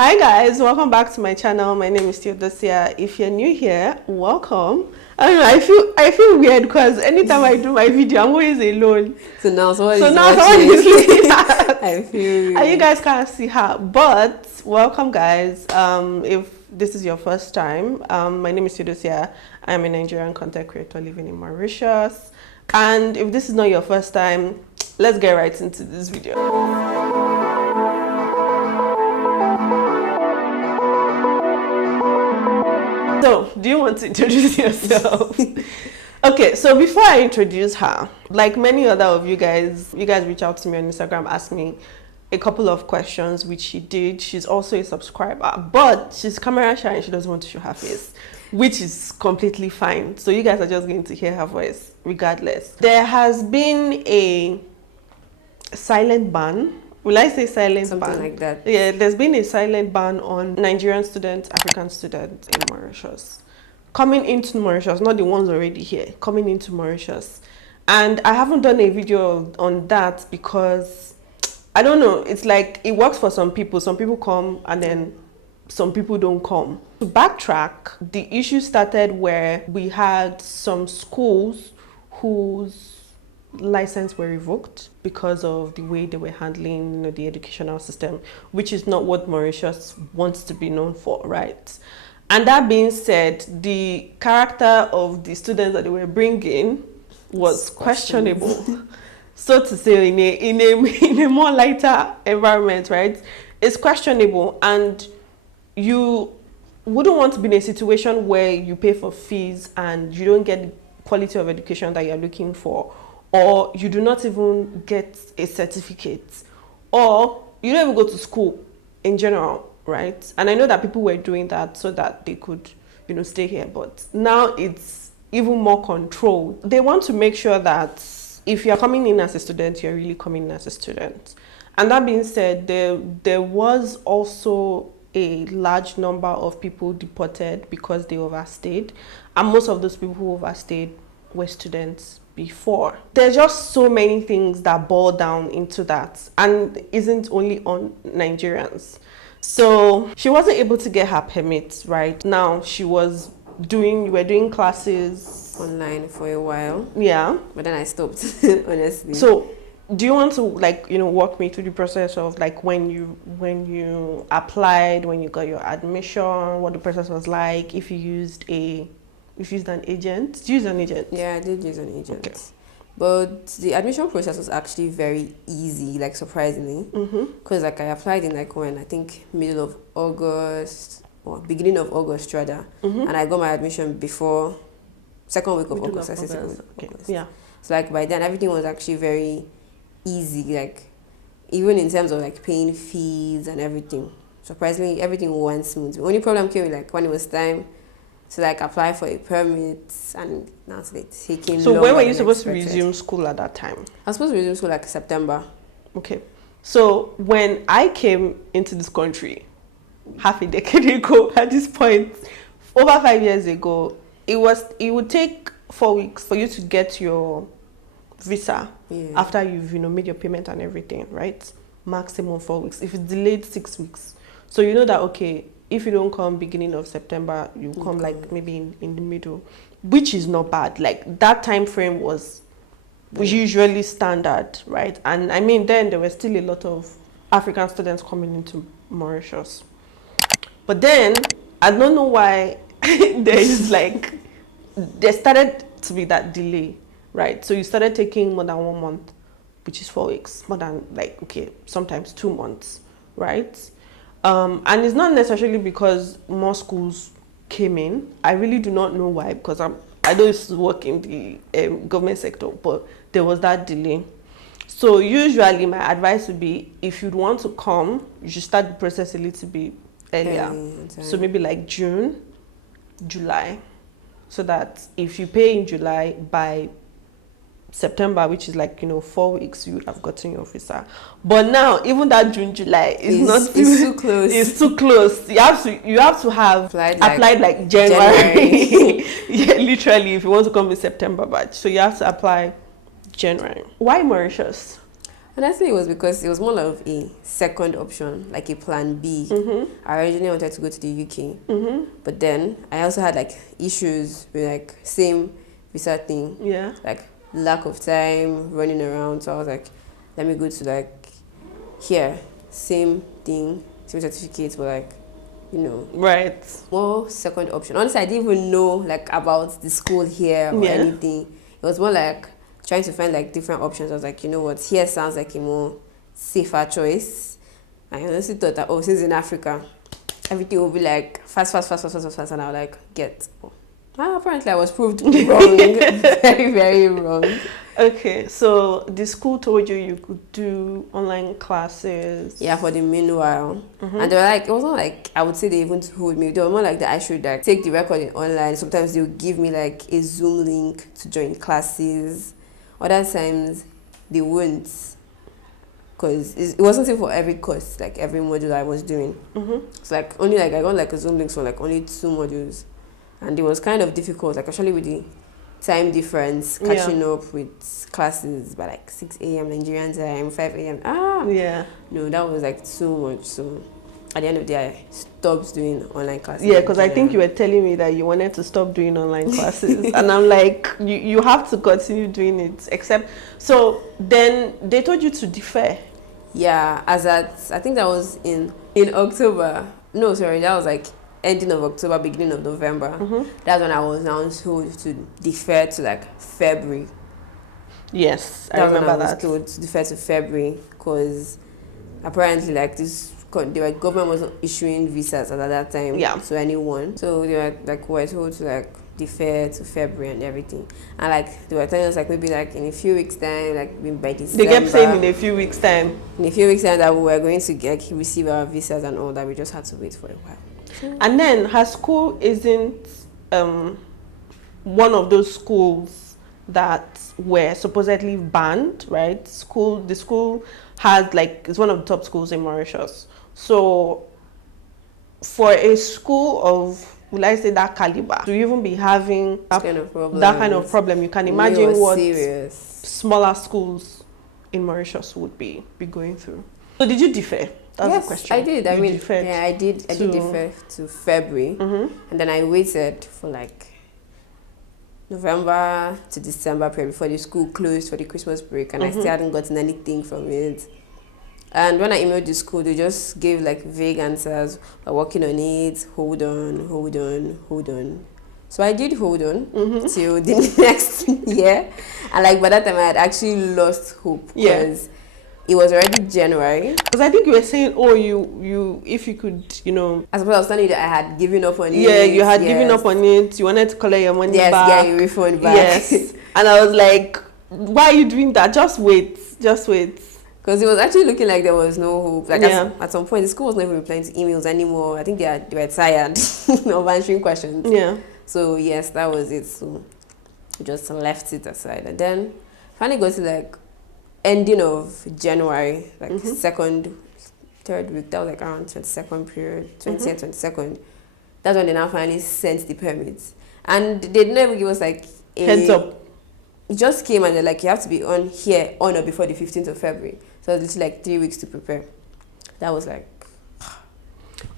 Hi guys, welcome back to my channel. My name is Theodosia. If you're new here, welcome. I don't know, I feel weird because anytime I do my video, I'm always alone. So now someone is looking at. I feel and you guys can't see her, but welcome guys. If this is your first time, my name is Theodosia. I'm a Nigerian content creator living in Mauritius. And if this is not your first time, let's get right into this video. So, do you want to introduce yourself? Okay, so before I introduce her, like many other of you guys reach out to me on Instagram, ask me a couple of questions, which she did. She's also a subscriber, but she's camera shy and she doesn't want to show her face, which is completely fine. So you guys are just going to hear her voice regardless. There has been a silent ban. Will I say silent ban? Something like that. Yeah, there's been a silent ban on Nigerian students, African students in Mauritius. Coming into Mauritius, not the ones already here, coming into Mauritius. And I haven't done a video on that because, I don't know, it's like it works for some people. Some people come and then some people don't come. To backtrack, the issue started where we had some schools whose license were revoked because of the way they were handling, the educational system, which is not what Mauritius wants to be known for, right? And that being said, the character of the students that they were bringing was questionable. So to say, in a more lighter environment, right? It's questionable, and you wouldn't want to be in a situation where you pay for fees and you don't get the quality of education that you're looking for, or you do not even get a certificate, or you don't even go to school in general, right? And I know that people were doing that so that they could, stay here, but now it's even more controlled. They want to make sure that if you're coming in as a student, you're really coming in as a student. And that being said, there was also a large number of people deported because they overstayed, and most of those people who overstayed were students before. There's just so many things that boil down into that, and isn't only on Nigerians. So she wasn't able to get her permit. Right now we were doing classes online for a while. Yeah, but then I stopped. Honestly. So do you want to walk me through the process of when you applied, when you got your admission, what the process was like, if you used an agent? Did you use an agent? Yeah, I did use an agent. Okay. But the admission process was actually very easy, surprisingly. Because I applied in when I think middle of August or beginning of August rather. And I got my admission before second week of August. Okay. Yeah. So by then everything was actually very easy, even in terms of paying fees and everything. Surprisingly, everything went smooth. The only problem came when it was time to apply for a permit, and now it's taking. So when were you supposed to resume school at that time? I was supposed to resume school September. Okay. So when I came into this country half a decade ago, at this point, over 5 years ago, it would take 4 weeks for you to get your visa. Yeah. After you've made your payment and everything, right? Maximum 4 weeks. If it's delayed, 6 weeks. So you know that, okay, if you don't come beginning of September, you come maybe in the middle, which is not bad. That time frame was usually standard, right? And I mean, then there were still a lot of African students coming into Mauritius. But then I don't know why there started to be that delay, right? So you started taking more than 1 month, which is 4 weeks, more than sometimes 2 months, right? And it's not necessarily because more schools came in. I really do not know why, because I don't used to work in the government sector, but there was that delay. So usually my advice would be, if you'd want to come, you should start the process a little bit earlier. So maybe June, July, so that if you pay in July, by September, which is 4 weeks, you would have gotten your visa. But now even that June, July is too close. It's too close. You have to have applied January. Yeah, literally, if you want to come in September batch, so you have to apply January. Why Mauritius? Honestly, it was because it was more of a second option, like a plan B. I originally wanted to go to the UK, but then I also had like issues with like same visa thing, Yeah. like lack of time running around. So I was like, let me go to like here, same thing, same certificates, but like, you know, Right. more second option. Honestly, I didn't even know like about the school here or Yeah. anything. It was more like trying to find like different options. I was like, you know what, here sounds like a more safer choice. I honestly thought that, oh, since in Africa, everything will be like fast, and I was like, get. Apparently I was proved wrong. Very, very wrong. Okay, so the school told you could do online classes. Yeah, for the meanwhile. And they were like, it wasn't like, I would say they even told me. They were more like that I should like take the recording online. Sometimes they would give me like a Zoom link to join classes. Other times they wouldn't. Because it wasn't for every course, like every module I was doing. It's like only like I got like a Zoom link for like only 2 modules. And it was kind of difficult, like actually with the time difference, catching up with classes by like 6 a.m. Nigerian time, 5 a.m. Yeah. No, that was like too much. So at the end of the day, I stopped doing online classes. Yeah, because I think you were telling me that you wanted to stop doing online classes. And I'm like, you have to continue doing it. Except, so then they told you to defer. Yeah, as at, I think that was in October. No, sorry, that was like ending of October, beginning of November. That's when I was now told to defer to like February. Yes, I That's when remember I was that. told to defer to February because apparently like the government wasn't issuing visas at that time to anyone. So they were like, we were told to like defer to February and everything. And like they were telling us like maybe like in a few weeks time, like maybe by December. They kept saying in a few weeks time. In a few weeks time that we were going to receive our visas and all that. We just had to wait for a while. And then her school isn't one of those schools that were supposedly banned, right? The school has like, it's one of the top schools in Mauritius. So for a school of, will I say, that caliber, to even be having that kind of problem, you can imagine what smaller schools in Mauritius would be going through. So did you defer? That's the question. I did. I did defer to February, and then I waited for like November to December period before the school closed for the Christmas break, and I still hadn't gotten anything from it. And when I emailed the school, they just gave like vague answers. We're working on it. Hold on. So I did hold on till the next year, and like by that time I had actually lost hope because it was already January. Because I think you were saying, oh, you if you could, you know. I suppose I was telling you that I had given up on it. Yeah, you had given up on it. You wanted to collect your money back. Yes, get your refund back. Yes. And I was like, why are you doing that? Just wait. Because it was actually looking like there was no hope. Like at some point, the school was not even replying to emails anymore. I think they were tired of answering questions. Yeah. So yes, that was it. So we just left it aside. And then finally got to like ending of January, like third week, that was like around 22nd period, 20th, 22nd. That's when they now finally sent the permits. And they didn't even give us like a heads up. It just came and they're like, you have to be on or before the 15th of February. So it was like 3 weeks to prepare. That was like...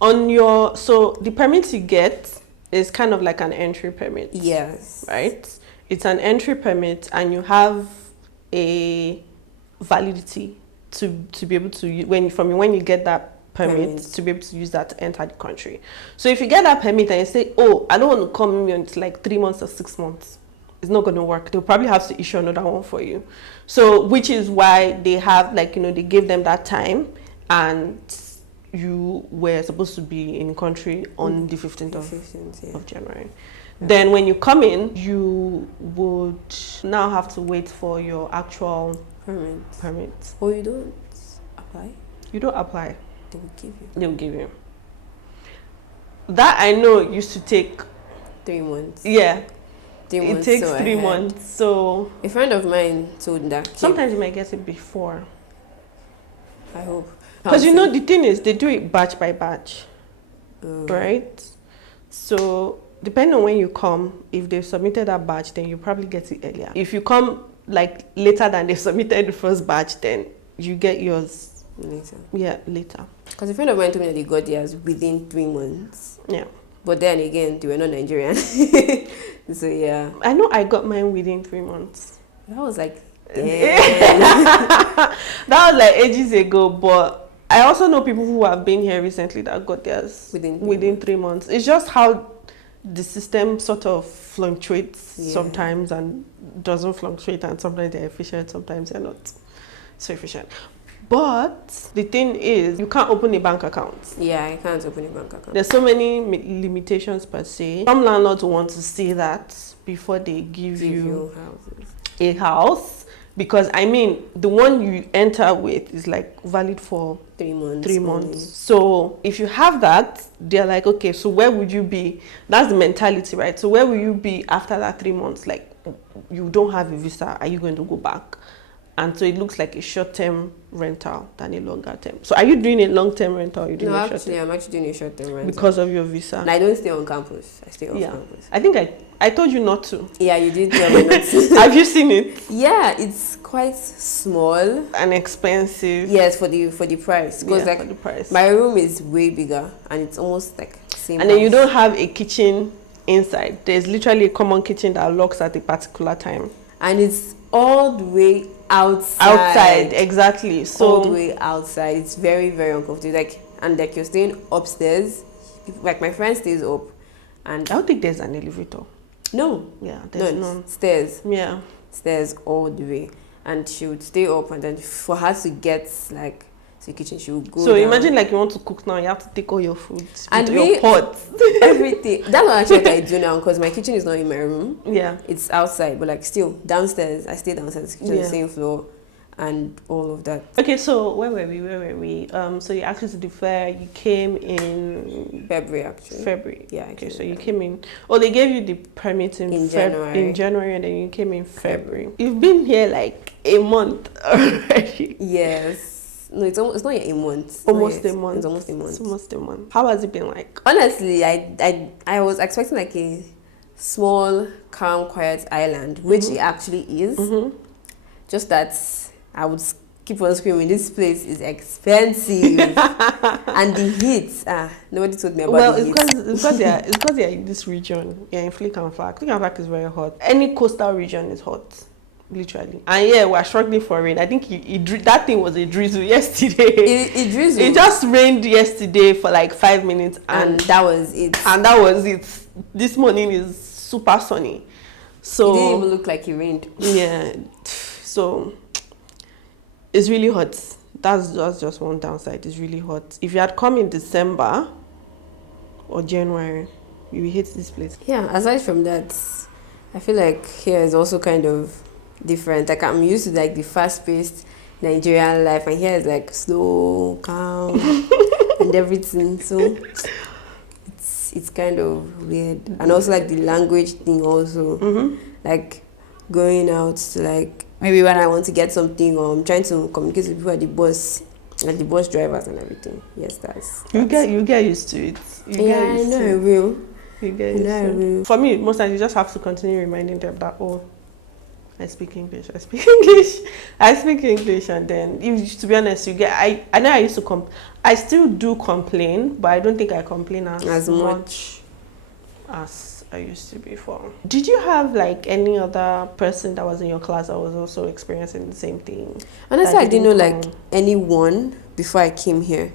So the permits you get is kind of like an entry permit. Yes. Right? It's an entry permit and you have a validity to be able to, when you get that permit, to be able to use that to enter the country. So if you get that permit and you say, oh, I don't want to come in until like 3 months or 6 months, it's not going to work. They'll probably have to issue another one for you. So which is why they have like, you know, they give them that time, and you were supposed to be in country on the 15th of January. Then when you come in, you would now have to wait for your actual permit. Oh, you don't apply? You don't apply. They will give you. They will give you. That I know used to take 3 months. Yeah. 3 months. It takes 3 months. So a friend of mine told me that sometimes you might get it before. I hope. Because you know the thing is they do it batch by batch. Right? So depending on when you come, if they've submitted that batch, then you probably get it earlier. If you come like later than they submitted the first batch, then you get yours later. later. Because a friend of mine told me that they got theirs within 3 months. Yeah. But then again, they were not Nigerian. So yeah. I know I got mine within 3 months. That was like, that was like ages ago, but I also know people who have been here recently that got theirs within 3 months. It's just how the system sort of fluctuates sometimes and doesn't fluctuate, and sometimes they're efficient, sometimes they're not so efficient. But the thing is, you can't open a bank account. Yeah, I can't open a bank account. There's so many limitations per se. Some landlords want to see that before they give you a house. Because, I mean, the one you enter with is like valid for 3 months. 3 months. So if you have that, they're like, okay, so where would you be? That's the mentality, right? So where will you be after that 3 months? Like, you don't have a visa. Are you going to go back? And so it looks like a short-term rental than a longer-term. So are you doing a long-term rental? Or you doing a short-term? I'm actually doing a short-term rental. Because of your visa? And I don't stay on campus. I stay off campus. I think I told you not to. Yeah, you did tell me not to. Have you seen it? Yeah, it's quite small. And expensive. Yes, for the price. Because for the price. My room is way bigger and it's almost like same. And then you don't have a kitchen inside. There's literally a common kitchen that locks at a particular time. And it's all the way outside, exactly. So all the way outside. It's very, very uncomfortable. And you're staying upstairs. Like my friend stays up, and I don't think there's an elevator. No. Yeah, there's none. Stairs. Yeah. Stairs all the way, and she would stay up, and then for her to get like to the kitchen, she would go. So down. Imagine like you want to cook now, you have to take all your food and your pots, everything. That's not actually what I do now, because my kitchen is not in my room. Yeah, it's outside, but like still downstairs. I stay downstairs, kitchen on the same floor, and all of that. Okay, so where were we? So you asked us to defer. You came in February, actually. February. Yeah. Okay, so you came in. Oh, they gave you the permit in January. In January, and then you came in February. You've been here like a month already. Yes. No, it's not yet a month. Almost a month. It's almost a month. It's almost a month. How has it been like? Honestly, I was expecting like a small, calm, quiet island, which it actually is. Just that I would keep on screaming, this place is expensive. And the heat, nobody told me about the heat. It's because they're in this region. Yeah, in Flick and Flack. Flick and Flack is very hot. Any coastal region is hot. Literally. And yeah, we're struggling for rain. I think that thing was a drizzle yesterday. It drizzled. It just rained yesterday for like 5 minutes, and that was it. And that was it. This morning is super sunny. So it didn't even look like it rained. Yeah. So it's really hot. That's just one downside. It's really hot. If you had come in December or January, you would hate this place. Yeah, aside from that, I feel like here is also kind of different. Like I'm used to like the fast-paced Nigerian life, and here is like slow, calm, and everything. So it's kind of weird. And also like the language thing also. Like going out to like maybe when I want to get something, or I'm trying to communicate with people at the bus, like the bus drivers and everything. Yes, that's you get used to it. I know I will. You get used to it. For me, most times you just have to continue reminding them that, oh, I speak English, and then, to be honest, I know I used to I still do complain, but I don't think I complain as much as I used to before. Did you have like any other person that was in your class that was also experiencing the same thing? Honestly, I didn't know like anyone before I came here.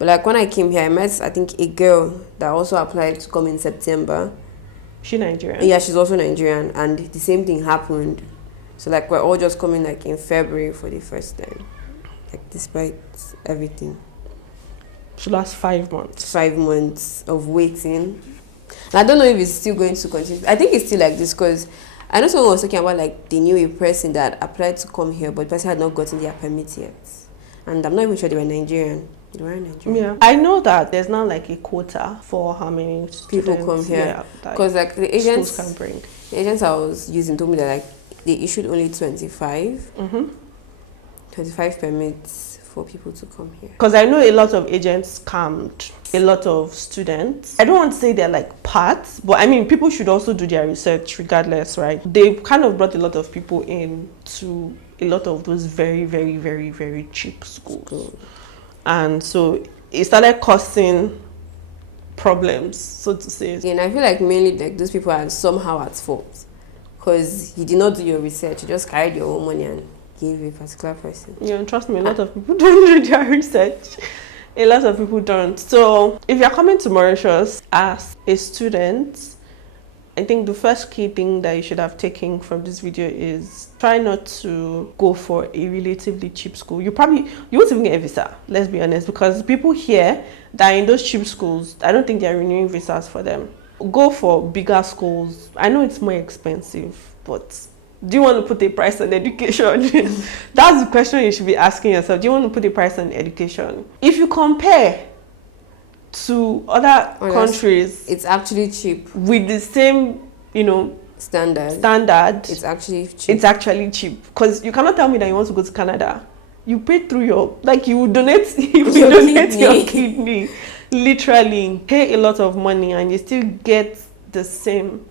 But like when I came here, I met, I think, a girl that also applied to come in September. She Nigerian? Yeah, she's also Nigerian, and the same thing happened. So like we're all just coming like in February for the first time, like despite everything. So that's 5 months. 5 months of waiting. And I don't know if it's still going to continue. I think it's still like this, because I know someone was talking about like they knew a person that applied to come here, but the person had not gotten their permit yet. And I'm not even sure they were Nigerian. They were Nigerian. Yeah, I know that there's now like a quota for how many people come here. Because like the agents can bring. The agents I was using told me that like they issued only 25 permits for people to come here. Because I know a lot of agents scammed a lot of students. I don't want to say they're like parts, but I mean people should also do their research regardless, right? They kind of brought a lot of people in to a lot of those very, very, very, very cheap schools. And so it started causing problems, so to say. And I feel like mainly like those people are somehow at fault because you did not do your research. You just carried your own money and gave a particular person. Yeah, and trust me, a lot of people don't do their research. A lot of people don't. So if you're coming to Mauritius as a student, I think the first key thing that you should have taken from this video is try not to go for a relatively cheap school. You won't even get a visa, let's be honest, because people here that are in those cheap schools, I don't think they're renewing visas for them. Go for bigger schools. I know it's more expensive, but do you want to put a price on education? That's the question you should be asking yourself. Do you want to put a price on education? If you compare to other countries, it's actually cheap with the same, standard. It's actually cheap. It's actually cheap because you cannot tell me that you want to go to Canada. You pay through your you donate your kidney, literally pay a lot of money, and you still get the same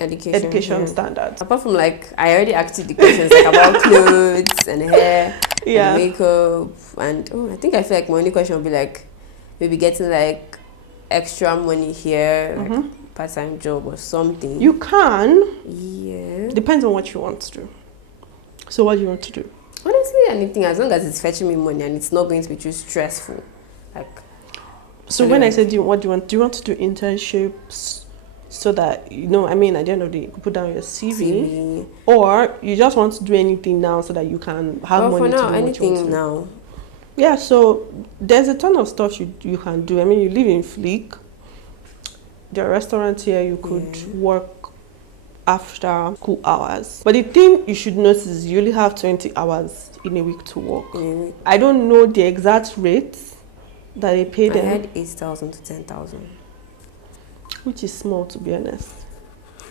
education standards. Apart from I already asked you the questions about clothes and hair, and makeup, and I feel like my only question would be maybe getting extra money here, part-time job or something. You can. Yeah. Depends on what you want to do. So what do you want to do? Honestly, anything as long as it's fetching me money and it's not going to be too stressful. So when I said what do you want to do internships so that at the end of the day you can put down your CV. Or you just want to do anything now so that you can have money to do anything what you want to now. do? Yeah, so there's a ton of stuff you can do. You live in Fleek. There are restaurants here you could work after school hours. But the thing you should notice is you only have 20 hours in a week to work. I don't know the exact rates that they pay them. I had 8,000 to 10,000. Which is small, to be honest.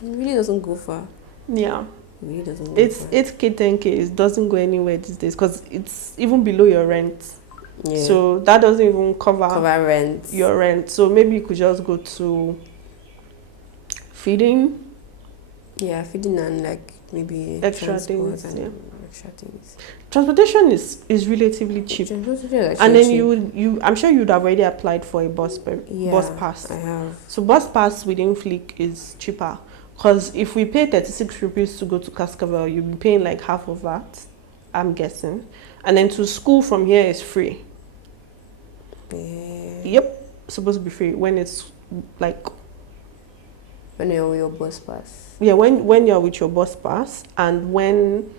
It really doesn't go far. Yeah. It really doesn't go far. 8K, 10K. It doesn't go anywhere these days because it's even below your rent. Yeah. So that doesn't even cover rent. Your rent. So maybe you could just go to feeding. Yeah, feeding and maybe extra things. Extra things. Transportation is relatively cheap. And then I'm sure you'd have already applied for a bus pass. I have. So bus pass within Fleek is cheaper. Because if we pay 36 rupees to go to Cascavel, you'll be paying half of that, I'm guessing. And then to school from here is free. Yeah. Yep, supposed to be free when it's when you're with your bus pass. Yeah, when you're with your bus pass and when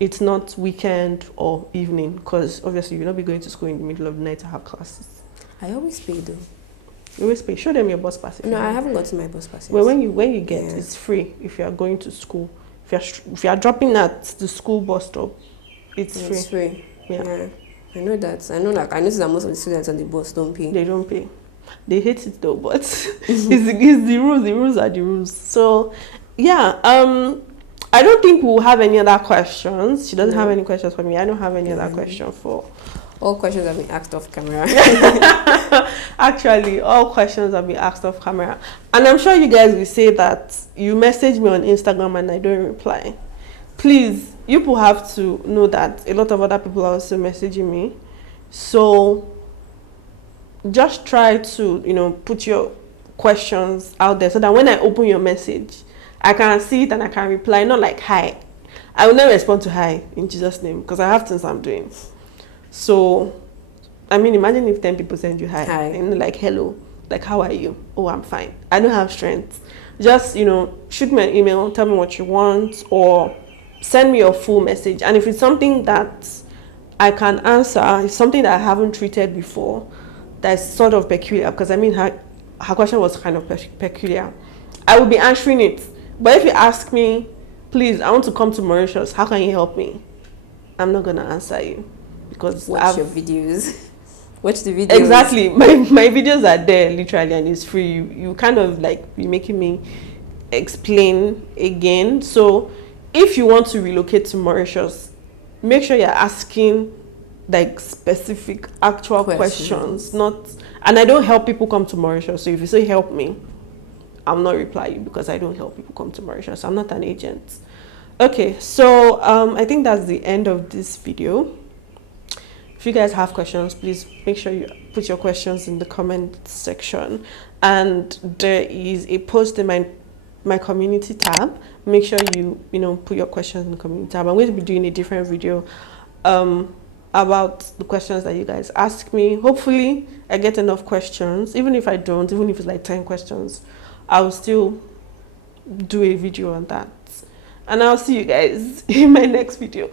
it's not weekend or evening, because obviously you'll not be going to school in the middle of the night to have classes. I always pay though. You always pay. Show them your bus pass. No, I haven't gotten my bus pass yet. Well, when you get it's free if you are going to school. If you are dropping at the school bus stop, it's free. It's free. Yeah. I know that. I noticed that most of the students on the bus don't pay. They don't pay. They hate it though, but it's the rules. The rules are the rules. So, yeah. I don't think we'll have any other questions. She doesn't have any questions for me. I don't have any other question for. All questions have been asked off camera. Actually, all questions have been asked off camera. And I'm sure you guys will say that you message me on Instagram and I don't reply. Please, you people have to know that a lot of other people are also messaging me. So just try to, put your questions out there so that when I open your message, I can see it and I can reply, not hi. I will never respond to hi in Jesus' name because I have things I'm doing. So, imagine if 10 people send you hi. And hello, how are you? Oh, I'm fine. I don't have strength. Just, shoot me an email, tell me what you want, or send me your full message. And if it's something that I can answer, it's something that I haven't treated before, that's sort of peculiar, because her question was kind of peculiar, I will be answering it. But if you ask me, please, I want to come to Mauritius, how can you help me? I'm not going to answer you. Because watch your videos. Watch the videos. Exactly. My videos are there literally and it's free. You kind of be making me explain again. So if you want to relocate to Mauritius, make sure you're asking specific actual questions. And I don't help people come to Mauritius. So if you say help me, I'm not replying because I don't help people come to Mauritius. I'm not an agent. Okay, so I think that's the end of this video. If you guys have questions, please make sure you put your questions in the comment section. And there is a post in my community tab. Make sure you put your questions in the community tab. I'm going to be doing a different video about the questions that you guys ask me. Hopefully I get enough questions. Even if I don't, even if it's like 10 questions, I'll still do a video on that. And I'll see you guys in my next video.